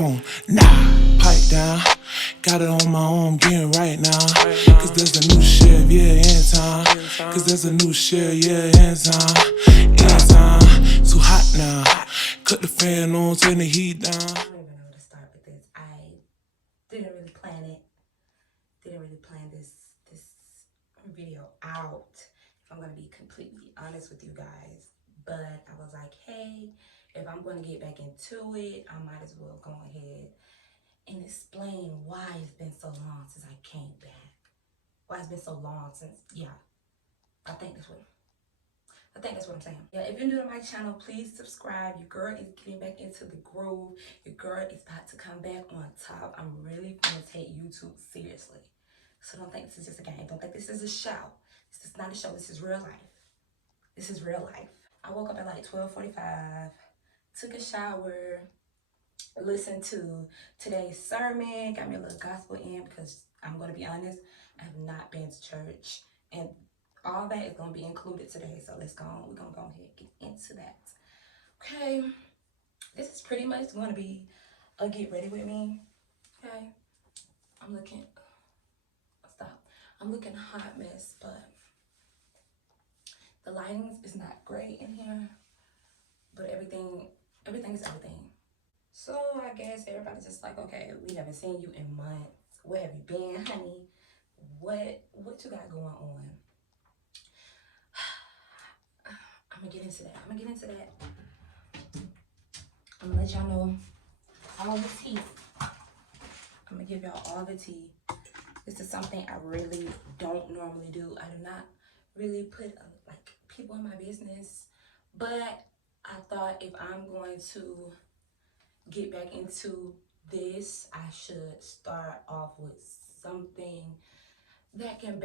microphone, nah, pipe down. Got it on my own, getting right now. Cause there's a new shit, yeah, in time. Cause there's a new shit, yeah, in time. In time, too hot now. Cut the fan on, turn the heat down. I don't even know where to start with this. I didn't really plan it. Didn't really plan this video out, if I'm gonna be completely honest with you guys. But I was like, hey, if I'm gonna get back into it, I might as well go ahead and explain why it's been so long since I came back. Why it's been so long since, yeah, I think that's what I'm saying. Yeah, if you're new to my channel, please subscribe. Your girl is getting back into the groove. Your girl is about to come back on top. I'm really gonna take YouTube seriously. So don't think this is just a game. Don't think this is a show. This is not a show. This is real life. This is real life. I woke up at like 12:45, took a shower, listened to today's sermon, got me a little gospel in because I'm going to be honest, I have not been to church. And all that is going to be included today. So let's go on. We're going to go ahead and get into that. Okay. This is pretty much going to be a get ready with me. Okay. I'm looking a hot mess, but the lighting is not great in here, but everything is everything. So I guess everybody's just like, okay, we haven't seen you in months. Where have you been, honey? What you got going on? I'm gonna get into that. I'm gonna let y'all know all the tea. I'm gonna give y'all all the tea. This is something I really don't normally do. I do not really put like people in my business, but I thought if I'm going to get back into this, I should start off with something that can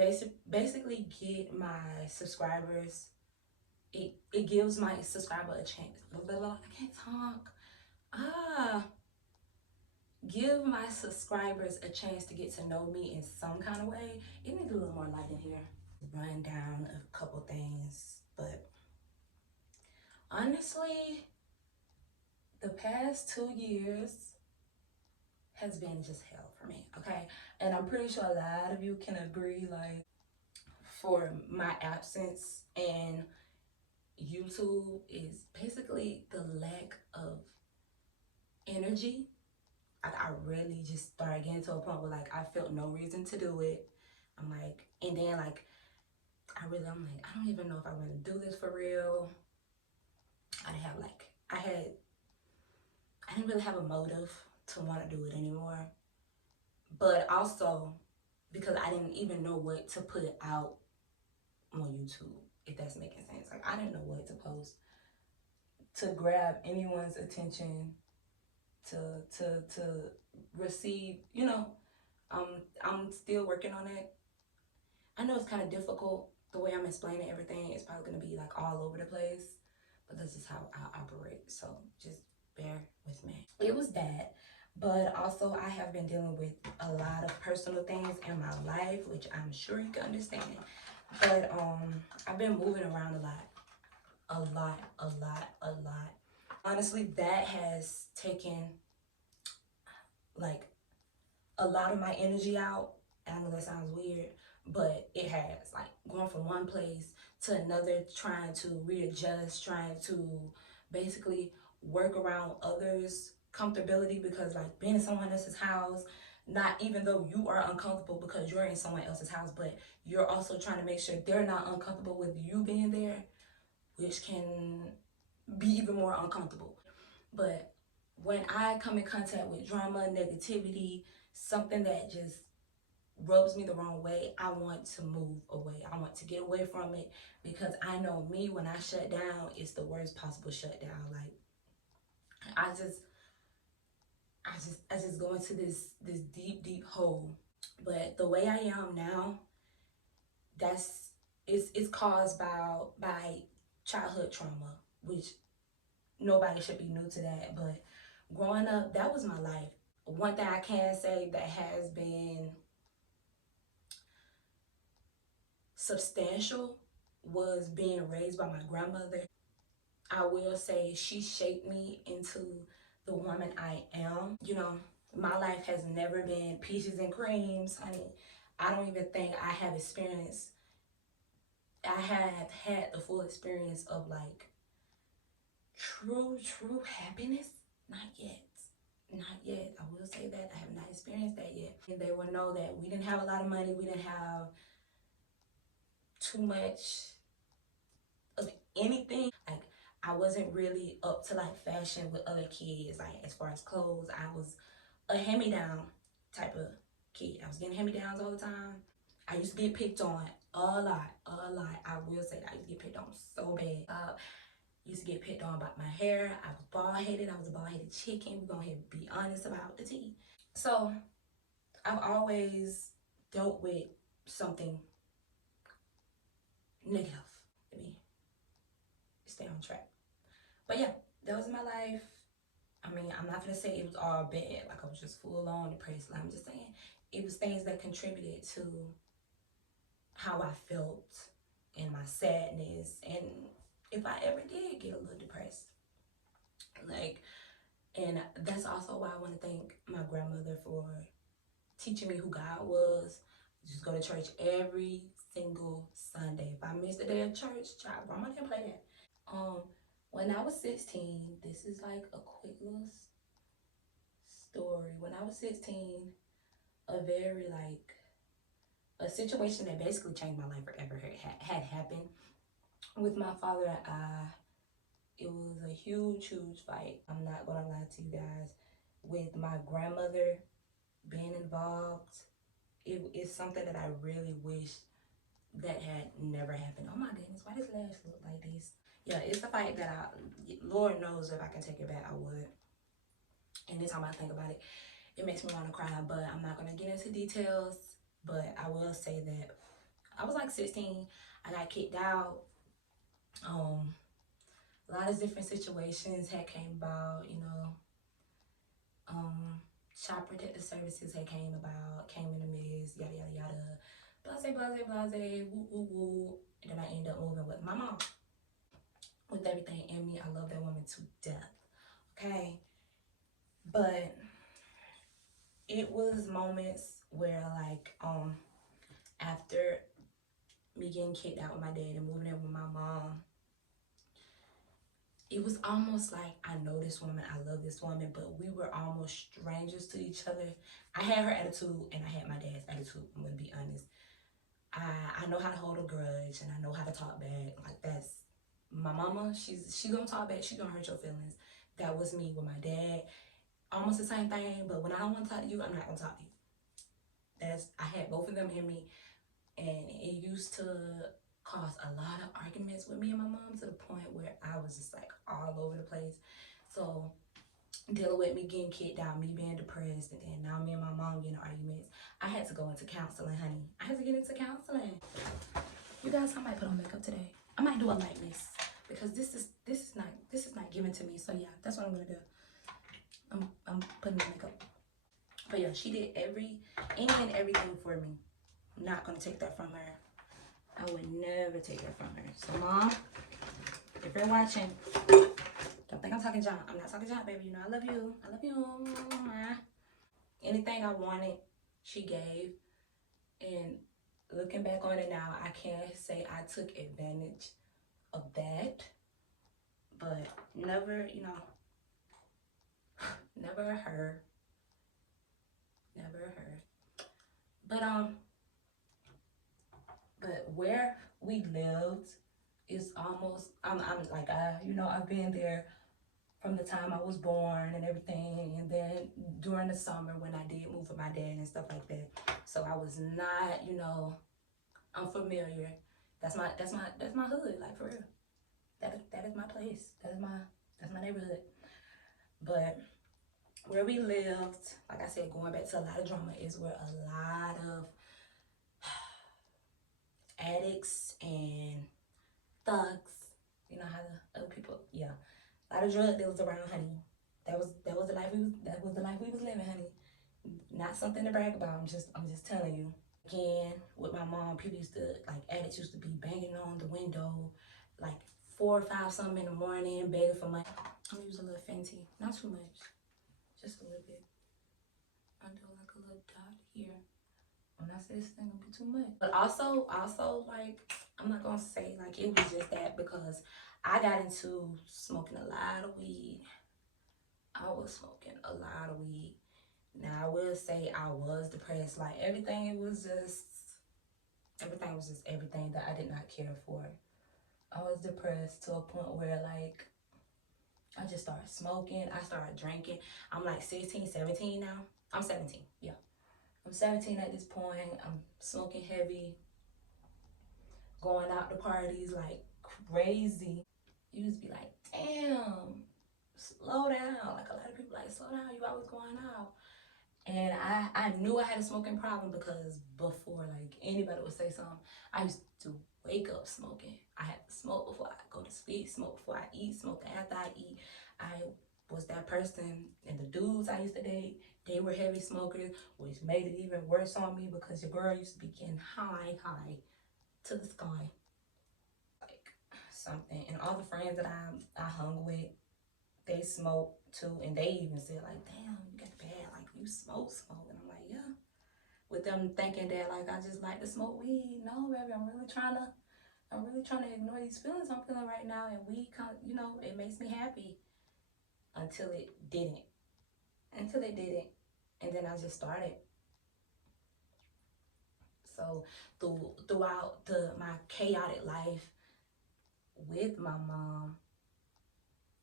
basically get my subscribers. It gives my subscriber a chance. I can't talk. Give my subscribers a chance to get to know me in some kind of way. It needs a little more light in here. Run down a couple things, but honestly, the past 2 years has been just hell for me, okay? And I'm pretty sure a lot of you can agree, like, for my absence and YouTube is basically the lack of energy. I really just started getting to a point where like I felt no reason to do it. I'm like, and then like I'm like, I don't even know if I want to do this for real. I didn't really have a motive to want to do it anymore. But also because I didn't even know what to put out on YouTube, if that's making sense. Like I didn't know what to post to grab anyone's attention, to receive, you know. I'm still working on it. I know it's kind of difficult. The way I'm explaining everything is probably going to be like all over the place, but this is how I operate. So just bear with me. It was that, but also I have been dealing with a lot of personal things in my life, which I'm sure you can understand. But I've been moving around a lot. Honestly, that has taken like a lot of my energy out. I know that sounds weird, but it has, like going from one place to another, trying to readjust, trying to basically work around others' comfortability, because like being in someone else's house, not even though you are uncomfortable because you're in someone else's house, but you're also trying to make sure they're not uncomfortable with you being there, which can be even more uncomfortable. But when I come in contact with drama, negativity, something that just rubs me the wrong way, I want to move away. I want to get away from it, because I know me, when I shut down, it's the worst possible shutdown. Like I just go into this deep hole. But the way I am now, it's caused by childhood trauma, which nobody should be new to that. But growing up, that was my life. One thing I can say that has been substantial was being raised by my grandmother. I will say she shaped me into the woman I am. You know, my life has never been peaches and creams, honey. I don't even think I have experienced, I have had the full experience of like true happiness. Not yet. Not yet. I will say that I have not experienced that yet. And they will know that we didn't have a lot of money. We didn't have too much of anything. Like, I wasn't really up to like fashion with other kids. Like, as far as clothes, I was a hand-me-down type of kid. I was getting hand-me-downs all the time. I used to get picked on a lot, a lot. I will say that I used to get picked on so bad. Used to get picked on about my hair. I was bald-headed. I was a bald-headed chicken. We're gonna be honest about the tea. So I've always dealt with something negative. Let me stay on track. But yeah, that was my life. I mean, I'm not gonna say it was all bad, like I was just full on depressed. I'm just saying it was things that contributed to how I felt and my sadness, and if I ever did get a little depressed. Like, and that's also why I want to thank my grandmother for teaching me who God was. Just go to church every single Sunday. If I missed a day of church, child, grandma didn't play that. When I was 16, this is like a quick little story. When I was 16, a very like a situation that basically changed my life forever had happened with my father and I. It was a huge fight. I'm not gonna lie to you guys. With my grandmother being involved, it's something that I really wish that had never happened. Oh my goodness, why does lash look like this? Yeah, it's a fight that Lord knows if I can take it back, I would. Anytime I think about it, it makes me want to cry, but I'm not gonna get into details. But I will say that I was like 16. I got kicked out. A lot of different situations had came about, you know. Child protective services had came in the midst, yada yada yada. Blase, woo woo woo. And then I ended up moving with my mom. With everything in me, I love that woman to death. Okay. But it was moments where like after me getting kicked out with my dad and moving in with my mom, it was almost like I know this woman, I love this woman, but we were almost strangers to each other. I had her attitude and I had my dad's attitude, I'm gonna be honest. I know how to hold a grudge and I know how to talk back. Like, that's my mama, she gonna talk back, she gonna hurt your feelings. That was me with my dad. Almost the same thing, but when I don't want to talk to you, I'm not gonna talk to you. I had both of them in me, and it used to cause a lot of arguments with me and my mom to the point where I was just like all over the place. So dealing with me getting kicked out, me being depressed, and then now me and my mom getting arguments, I had to go into counseling, honey. I had to get into counseling. You guys, I might put on makeup today. I might do a light this because this is not given to me. So yeah, that's what I'm gonna do. I'm putting on makeup. But yeah, she did any and everything for me. I'm not gonna take that from her. I would never take that from her. So mom, if you're watching, don't think I'm talking junk. I'm not talking junk, baby. You know I love you. I love you. Anything I wanted, she gave. And looking back on it now, I can't say I took advantage of that. But never, you know, never her. Never her. But where we lived is almost I'm like I've been there from the time I was born and everything, and then during the summer when I did move with my dad and stuff like that. So I was not, unfamiliar. That's my hood, like, for real. That is my place. That's my neighborhood. But where we lived, like I said, going back to a lot of drama, is where a lot of addicts and thugs, you know how the other people, yeah, a lot of drug dealers around, honey. That was the life we was living, honey. Not something to brag about. I'm just telling you. Again, with my mom, people used to, like, addicts used to be banging on the window, like 4 or 5 something in the morning, begging for money. I'm gonna use a little Fenty, not too much, just a little bit. I do like a little dot here. When I say this thing gonna be too much, but also like I'm not gonna say like it was just that because I got into smoking a lot of weed. I was smoking a lot of weed. Now I will say I was depressed. Like everything was just everything that I did not care for. I was depressed to a point where like I just started smoking. I started drinking. I'm like 16, 17 now. I'm 17. Yeah. I'm 17 at this point. I'm smoking heavy, going out to parties like crazy. You just be like, damn, slow down. Like a lot of people like, slow down, you always going out. And I knew I had a smoking problem because before like anybody would say something, I used to wake up smoking. I had to smoke before I go to sleep, smoke before I eat, smoke after I eat. I was that person, and the dudes I used to date, they were heavy smokers, which made it even worse on me because your girl used to be getting high to the sky. Like something. And all the friends that I hung with, they smoke too, and they even said like, damn, you got bad, like you smoke. And I'm like, yeah. With them thinking that like I just like to smoke weed. No, baby, I'm really trying to ignore these feelings I'm feeling right now, and weed it makes me happy. Until it didn't. And then I just started. So throughout my chaotic life with my mom,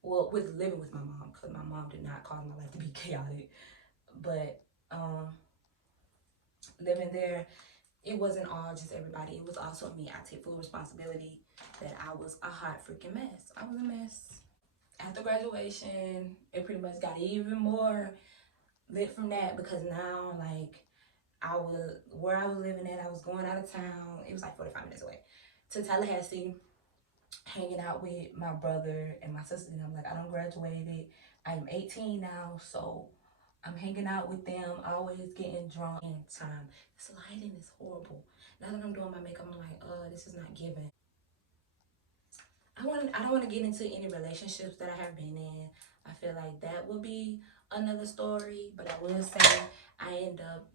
well, with living with my mom, because my mom did not cause my life to be chaotic, but living there, it wasn't all just everybody. It was also me. I take full responsibility that I was a hot freaking mess. I was a mess. After graduation, it pretty much got even more lit from that because now, like, where I was living at, I was going out of town. It was like 45 minutes away to Tallahassee, hanging out with my brother and my sister. And I'm like, I don't graduated. I am 18 now, so I'm hanging out with them, always getting drunk. In time, this lighting is horrible. Now that I'm doing my makeup, I'm like, this is not giving. I don't want to get into any relationships that I have been in. I feel like that would be another story, but I will say I end up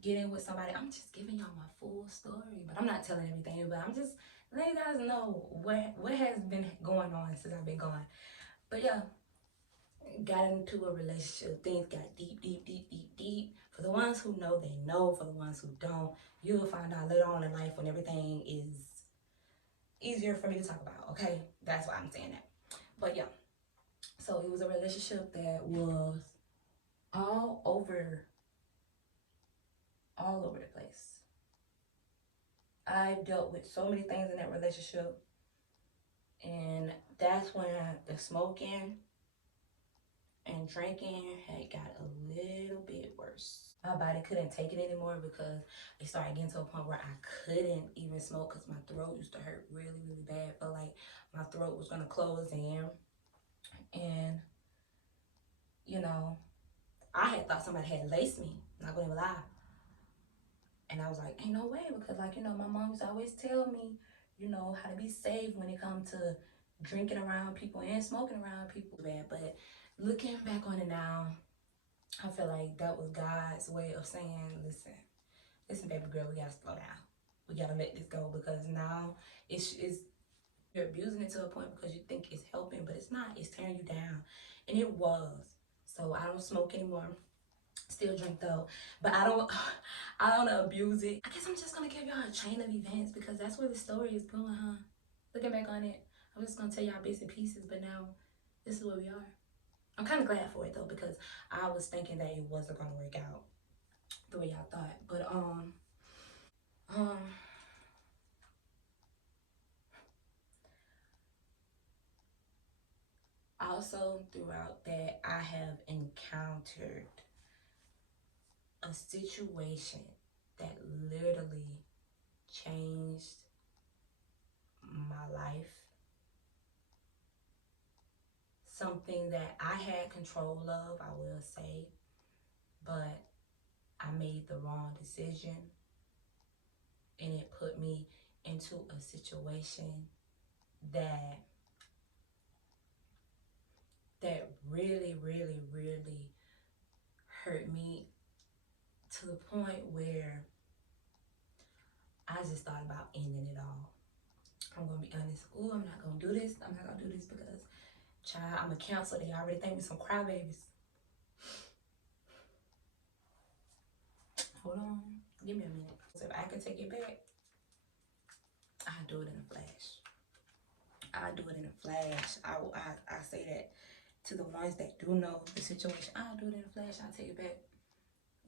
getting with somebody. I'm just giving y'all my full story, but I'm not telling everything. But I'm just letting you guys know what has been going on since I've been gone. But yeah, got into a relationship. Things got deep, deep, deep, deep, deep. For the ones who know, they know. For the ones who don't, you will find out later on in life when everything is easier for me to talk about. Okay, that's why I'm saying that. But yeah, so it was a relationship that was all over the place. I've dealt with so many things in that relationship, and that's when the smoking and drinking had got a little bit worse. My body couldn't take it anymore because it started getting to a point where I couldn't even smoke because my throat used to hurt really, really bad. Felt like my throat was gonna close in, and I had thought somebody had laced me. Not gonna even lie. And I was like, ain't no way, because my mom used to always tell me, how to be safe when it comes to drinking around people and smoking around people. Bad, but looking back on it now, I feel like that was God's way of saying, listen, baby girl, we gotta slow down. We gotta let this go because now it's you're abusing it to a point because you think it's helping, but it's not. It's tearing you down, and it was. So I don't smoke anymore. Still drink though, but I don't I don't abuse it. I guess I'm just gonna give y'all a chain of events because that's where the story is going, huh? Looking back on it, I'm just gonna tell y'all bits and pieces, but now this is where we are. I'm kind of glad for it though because I was thinking that it wasn't gonna work out the way y'all thought. But also throughout that I have encountered a situation that literally changed my life. Something that I had control of, I will say, but I made the wrong decision and it put me into a situation that that really, really, really hurt me to the point where I just thought about ending it all. I'm gonna be honest. Ooh, I'm not gonna do this. I'm not gonna do this because, child, I'm a counselor. They already think we some crybabies. Hold on. Give me a minute. So if I can take it back, I'll do it in a flash. I'll do it in a flash. I say that to the ones that do know the situation. I'll do it in a flash. I'll take it back.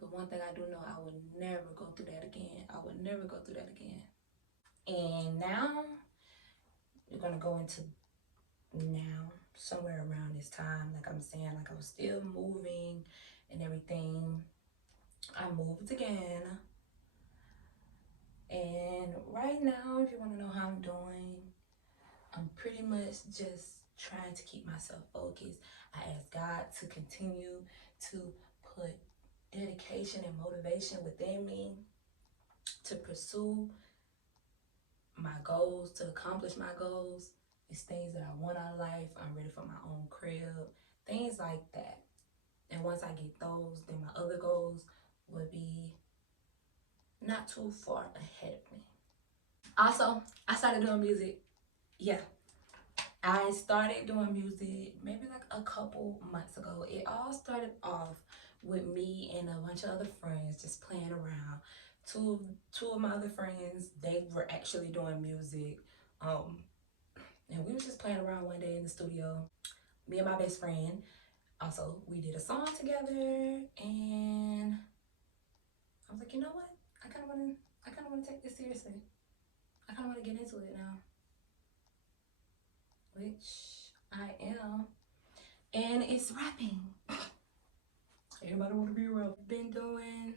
But one thing I do know, I would never go through that again. I would never go through that again. And now, we're going to go into now, somewhere around this time. Like I'm saying, like I was still moving and everything. I moved again. And right now, if you want to know how I'm doing, I'm pretty much just trying to keep myself focused. I ask God to continue to put dedication and motivation within me to pursue my goals, to accomplish my goals. It's things that I want out of life. I'm ready for my own crib, things like that. And once I get those, then my other goals will be not too far ahead of me. Also, I started doing music. Yeah, I started doing music maybe like a couple months ago. It all started off with me and a bunch of other friends just playing around. Two of my other friends, they were actually doing music. And we were just playing around one day in the studio. Me and my best friend, also, we did a song together, and I was like, you know what? I kind of want to take this seriously. I kind of want to get into it now, which I am, and it's rapping. Everybody want to be real. Been doing.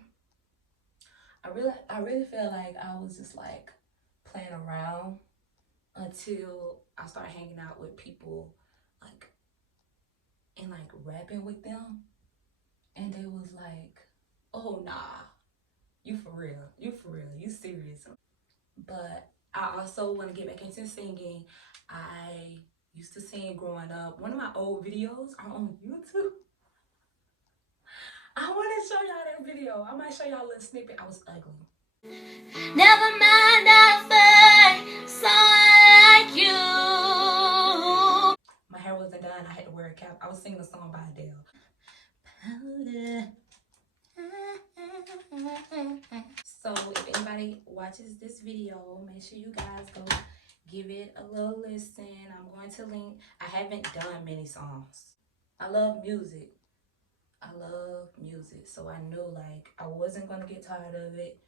I really feel like I was just like playing around until I started hanging out with people, like, and like rapping with them, and they was like, "Oh nah, you for real? You serious?" But I also want to get back into singing. I used to sing growing up. One of my old videos are on YouTube. I want to show y'all that video. I might show y'all a little snippet. I was ugly. Never mind, I find someone like you. My hair wasn't done. I had to wear a cap. I was singing a song by Adele. So if anybody watches this video, make sure you guys go give it a little listen. I'm going to link. I haven't done many songs. I love music. So I knew like I wasn't gonna get tired of it.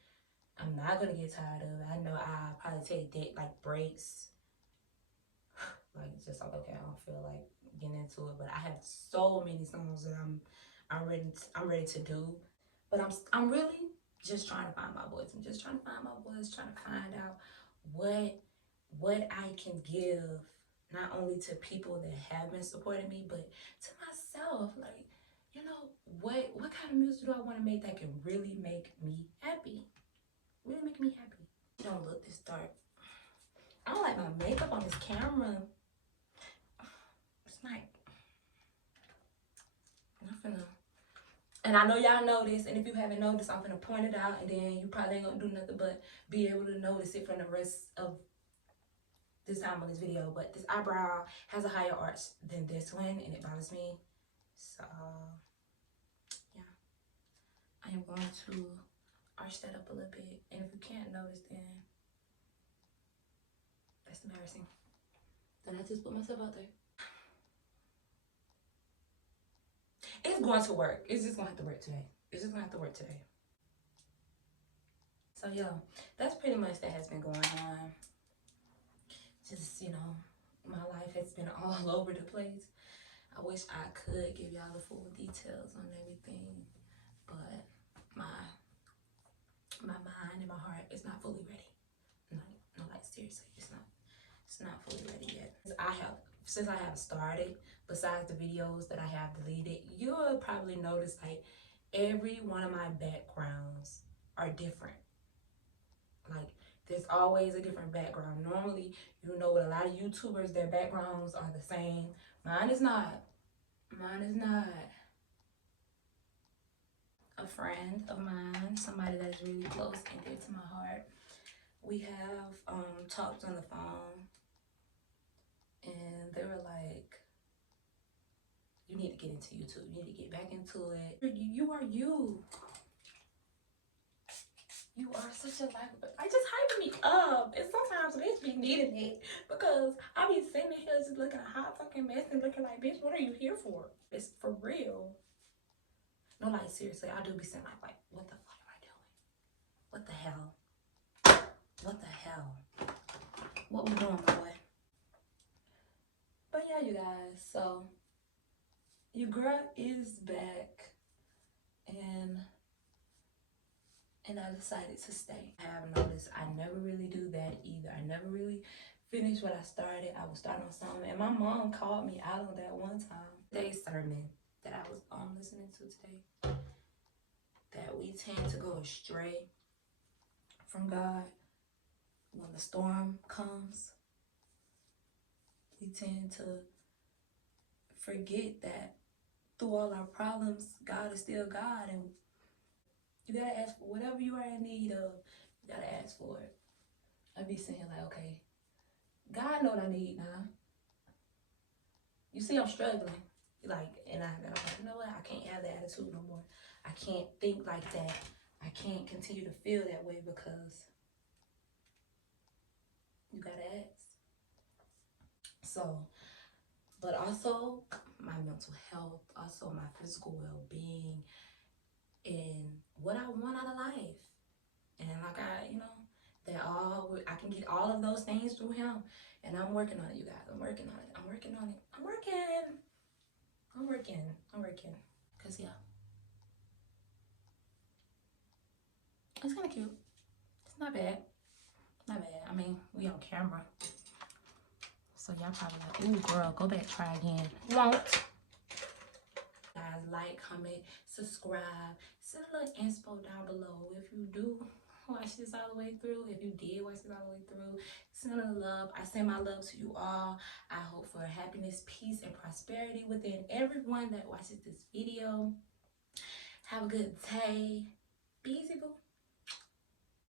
I'm not gonna get tired of it. I know I'll probably take like breaks. Like just like, okay, I don't feel like getting into it, but I have so many songs that I'm ready to do. But I'm really just trying to find my voice. I'm just trying to find my voice, trying to find out what I can give, not only to people that have been supporting me, but to myself. Like, you know, what kind of music do I want to make that can really make me happy? Really make me happy. Don't look this dark. I don't like my makeup on this camera. It's like, I'm finna. And I know y'all know this, and if you haven't noticed, I'm finna point it out, and then you probably ain't gonna do nothing but be able to notice it from the rest of this time on this video. But this eyebrow has a higher arch than this one, and it bothers me. So, yeah. I am going to arch that up a little bit, and if you can't notice, then that's embarrassing. Then I just put myself out there. It's going to work. It's just gonna have to work today. So yeah, that's pretty much that has been going on. Just, you know, my life has been all over the place. I wish I could give y'all the full details on everything, but my mind and my heart is not fully ready. No, like seriously, it's not fully ready yet. Since I have started, besides the videos that I have deleted, you'll probably notice like every one of my backgrounds are different. Like, there's always a different background. Normally, you know, with a lot of YouTubers, their backgrounds are the same. Mine is not. Mine is not. A friend of mine, somebody that's really close and dear to my heart. We have talked on the phone, and they were like, you need to get into YouTube. You need to get back into it. You are you. You are such a like. I just hype me up, and sometimes bitch be needing it because I be sitting here just looking a hot fucking mess and looking like, bitch, what are you here for? It's for real. No, like seriously, I do be saying like, what the fuck am I doing? What the hell? What the hell? What we doing, boy? But yeah, you guys. So your girl is back, and I decided to stay. I have noticed I never really do that either. I never really finish what I started. I would start on something, and my mom called me out on that one time. Today's sermon that I was listening to today, that we tend to go astray from God when the storm comes. We tend to forget that through all our problems, God is still God, and you gotta ask for whatever you are in need of. You gotta ask for it. I be saying like, okay, God know what I need now. You see, I'm struggling, like, and I gotta like, you know what? I can't have that attitude no more. I can't think like that. I can't continue to feel that way because you gotta ask. So, but also my mental health, also my physical well-being, and what I want out of life. And like that I can get all of those things through him. And I'm working on it, you guys. I'm working on it. I'm working on it. I'm working. Cause yeah. It's kinda cute. It's not bad. Not bad. I mean, we on camera. So y'all probably like, ooh girl, go back, try again. Won't. Guys, like, comment, subscribe, send a little inspo down below if you do watch this all the way through. If you did watch this all the way through, send a little love. I send my love to you all. I hope for happiness, peace, and prosperity within everyone that watches this video. Have a good day. Be easy, boo.